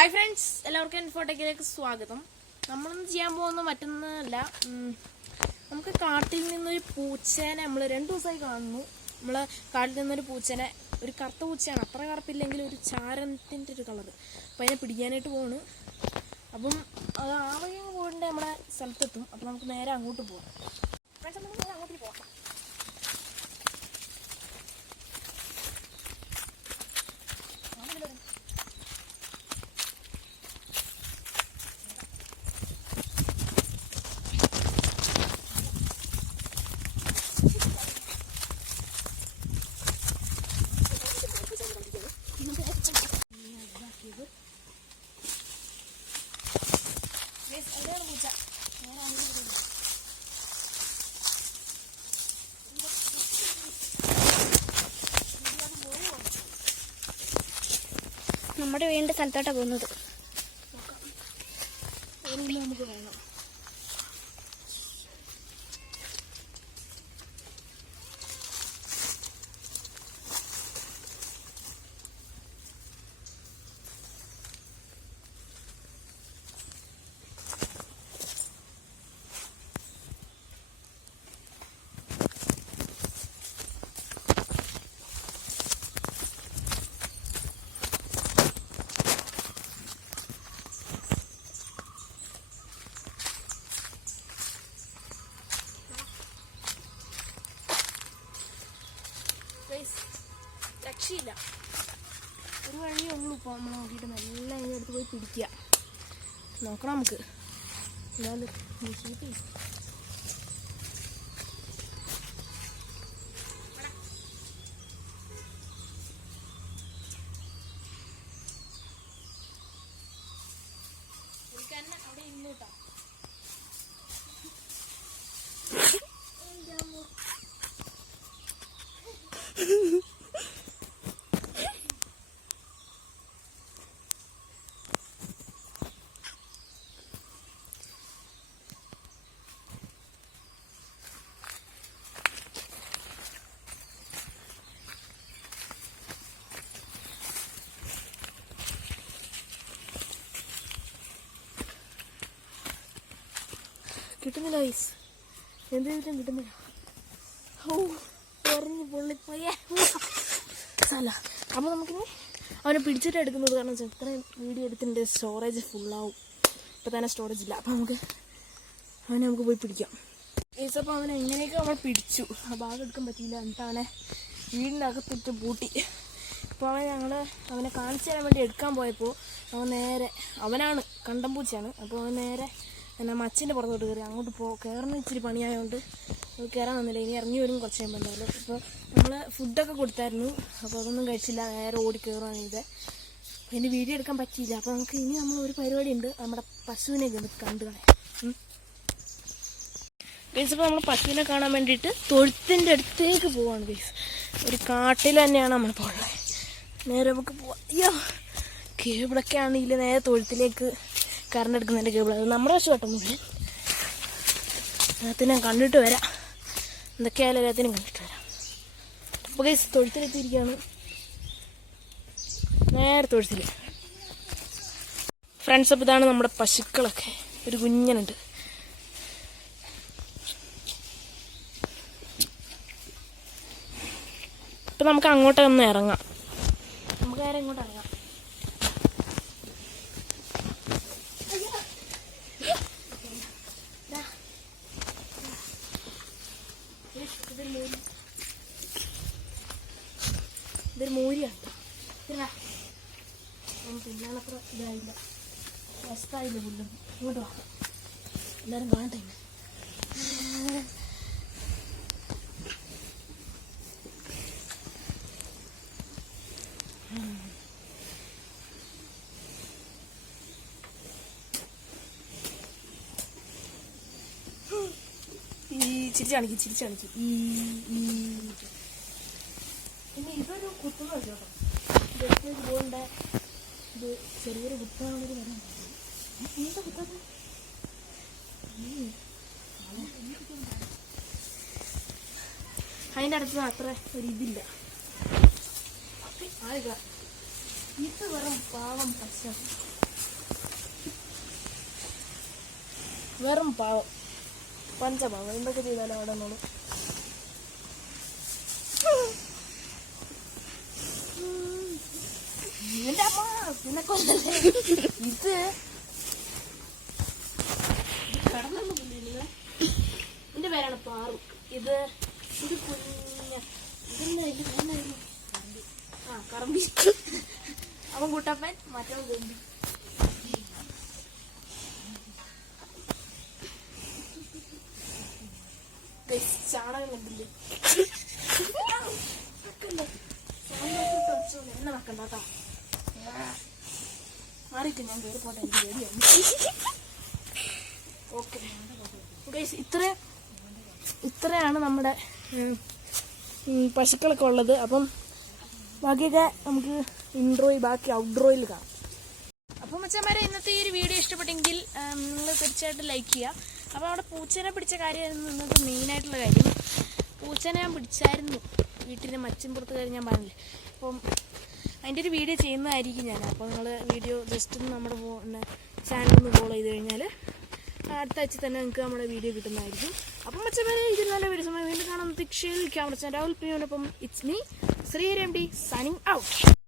Hi friends എല്ലാവർക്കും ഇൻഫോടെക്കിലേക്ക് സ്വാഗതം. നമ്മളൊന്നും ചെയ്യാൻ പോകുന്ന മറ്റൊന്നല്ല നമുക്ക് കാട്ടിൽ നിന്നൊരു പൂച്ചേനെ നമ്മൾ രണ്ടു ദിവസമായി കാണുന്നു. നമ്മൾ കാട്ടിൽ നിന്നൊരു പൂച്ചേനെ ഒരു കറുത്ത പൂച്ചയാണ് അത്ര കറുപ്പില്ലെങ്കിൽ ഒരു ചാരത്തിന്റെ ഒരു കളർ അപ്പോൾ അതിനെ പിടിക്കാനായിട്ട് പോവാണ്. അപ്പം അത് ആവകയും പോയിട്ട് നമ്മുടെ സ്ഥലത്തെത്തും. അപ്പം നമുക്ക് നേരെ അങ്ങോട്ട് പോവാം. അങ്ങോട്ട് പോവാം. Guys, എവിടെയാണ് പൂച്ച. നമ്മുടെ വീടിന്റെ സ്ഥലത്തോട്ടാണ് പോകുന്നത് നമുക്ക് വേണം ഉള്ളൂ ഇപ്പോൾ നമ്മൾ നോക്കിയിട്ട് നല്ല അതിന്റെ അടുത്ത് പോയി പിടിക്കുക. നോക്കണം നമുക്ക്. എന്തായാലും ഷൂട്ട് ചെയ്യും കിട്ടുന്നില്ല ഐസ് എന്ത് ചെയ്തിട്ടും കിട്ടുന്നില്ല. ഓ കുറഞ്ഞ് പൊള്ളിപ്പോയേ. അല്ല അപ്പോൾ നമുക്കിനി അവനെ പിടിച്ചിട്ട് എടുക്കുന്നത്. കാരണം ഇത്രയും വീഡിയോ എടുത്തിന്റെ സ്റ്റോറേജ് ഫുള്ളാവും ഇപ്പം തന്നെ സ്റ്റോറേജ് ഇല്ല. അപ്പോൾ നമുക്ക് അവനെ നമുക്ക് പോയി പിടിക്കാം. ഈസപ്പോൾ അവനെ എങ്ങനെയൊക്കെ നമ്മൾ പിടിച്ചു? ആ ഭാഗം എടുക്കാൻ പറ്റിയില്ല. എന്നിട്ട് അവനെ വീടിന്റെ അകത്തിട്ട് പൂട്ടി. അപ്പോൾ അവൻ ഞങ്ങൾ അവനെ കാണിച്ചു തരാൻ വേണ്ടി എടുക്കാൻ പോയപ്പോൾ അവൻ നേരെ അവനാണ് കണ്ടം പൂച്ചയാണ് അപ്പോൾ അവൻ നേരെ എന്നാ മച്ചിന്റെ പുറത്തോട്ട് കയറി അങ്ങോട്ട് പോ. കയറുന്ന ഇച്ചിരി പണിയായതുകൊണ്ട് അത് കയറാൻ വന്നില്ല. ഇനി ഇറങ്ങി വരും കുറച്ച് കഴിയുമ്പോൾ എന്തായാലും. ഇപ്പോൾ നമ്മൾ ഫുഡൊക്കെ കൊടുത്തായിരുന്നു. അപ്പോൾ അതൊന്നും കഴിച്ചില്ല. നേരെ ഓടി കയറുകയാണ് ചെയ്തത് ഇനി വീഡിയോ എടുക്കാൻ പറ്റിയില്ല. അപ്പോൾ നമുക്ക് ഇനി നമ്മൾ ഒരു പരിപാടി ഉണ്ട് നമ്മുടെ പശുവിനെ കണ്ട് കളയാം. ഗൈസ് ഇപ്പോൾ നമ്മൾ പശുവിനെ കാണാൻ വേണ്ടിയിട്ട് തൊഴുത്തിന്റെ അടുത്തേക്ക് പോവാണ് ഗൈസ്. ഒരു കാട്ടിൽ തന്നെയാണ് നമ്മൾ ഉള്ളത് നേരെ നമുക്ക് പോവാം. അയ്യോ കേബിളൊക്കെ ആണെങ്കിൽ നേരെ തൊഴുത്തിലേക്ക് കറണ്ട് എടുക്കുന്നതിന്റെ കേബിൾ. അത് നമ്മുടെ വശം കേട്ടൊന്നുമില്ല അതിനെ കണ്ടിട്ട് വരാം. എന്തൊക്കെയായാലും എല്ലാത്തിനും കണ്ടിട്ട് വരാം. അപ്പോൾ കേസ് തൊഴുത്തിലെത്തിയിരിക്കുകയാണ്. നേരെ തൊഴുത്തിൽ ഫ്രണ്ട്സ് അപ്പോൾ ഇതാണ് നമ്മുടെ പശുക്കളൊക്കെ. ഒരു കുഞ്ഞനുണ്ട്. ഇപ്പം നമുക്ക് അങ്ങോട്ട് ഒന്ന് ഇറങ്ങാം. നമുക്ക് നേരെ ഇങ്ങോട്ട് ഇറങ്ങാം ഇതൊരു മൂരിയാണ് പിന്നാണത്ര ഇതായില്ല. വസ്തായില്ല പുല്ലും ഇങ്ങോട്ട് വാ. എല്ലാവരും കാണട്ടെ ചിരിച്ച് കാണിക്കും ചിരിച്ച് കാണിക്കും. പിന്നെ ഇതൊരു കുത്തുന്ന കേട്ടോ ഇത് ചെറിയൊരു കുത്താനുള്ളൊരു എന്താ കുത്താതെ അതിന്റെ അടുത്ത് അത്ര ഒരു ഇതില്ല. ഇത് വെറും പാവം പച്ച വെറും പാവം. പഞ്ചപാവം. എന്തൊക്കെ ചെയ്താലും അവിടെ നോളൂ എന്റെ അമ്മ പിന്നെ കൊല്ലല്ലേ ഇത്. കടന്നു എന്റെ പേരാണ് പാറു. ഇത് ഇത് കുഞ്ഞ. ഇതെന്നായിരുന്നു? ആ കറമ്പി. അവൻ കൂട്ടപ്പൻ മറ്റവൻ Guys, ചാണകം കണ്ടില്ലേ? എന്നെ വെക്കണ്ട കേട്ടോ മാറിയിട്ട് ഞാൻ കയറി പോട്ടെ എനിക്ക് പേടിയാണ് ഓക്കെ. ഇത്ര ഇത്രയാണ് നമ്മുടെ പശുക്കളൊക്കെ ഉള്ളത്. അപ്പം ബാക്കിയൊക്കെ നമുക്ക് ഇൻട്രോയിൽ ബാക്കി ഔട്ട്ഡ്രോയിൽ കാണാം. അപ്പം മച്ചന്മാരെ ഇന്നത്തെ ഈ ഒരു വീഡിയോ ഇഷ്ടപ്പെട്ടെങ്കിൽ നിങ്ങൾ തീർച്ചയായിട്ടും ലൈക്ക് ചെയ്യുക. അപ്പോൾ അവിടെ പൂച്ചനെ പിടിച്ച കാര്യമായിരുന്നു ഇന്നത്തെ മെയിനായിട്ടുള്ള കാര്യം. പൂച്ചനെ ഞാൻ പിടിച്ചായിരുന്നു. വീട്ടിന്റെ മച്ചിൻപുറത്ത് കാര്യം ഞാൻ പറഞ്ഞില്ലേ. അപ്പം അതിന്റെ ഒരു വീഡിയോ ചെയ്യുന്നതായിരിക്കും ഞാൻ. അപ്പോൾ നിങ്ങൾ വീഡിയോ ജസ്റ്റ് ഒന്ന് നമ്മുടെ ചാനൽ ഒന്ന് ഫോളോ ചെയ്ത് കഴിഞ്ഞാൽ അടുത്ത ആഴ്ച തന്നെ നിങ്ങൾക്ക് നമ്മുടെ വീഡിയോ കിട്ടുന്നതായിരിക്കും. അപ്പം മച്ചന്മാരെ ഇതിൽ നല്ല വീഡിയോ സമയം. വീണ്ടും കാണാം. ദിക്ഷയിൽ camera Rahul പ്രിയോനൊപ്പം it's me Srihari M D signing out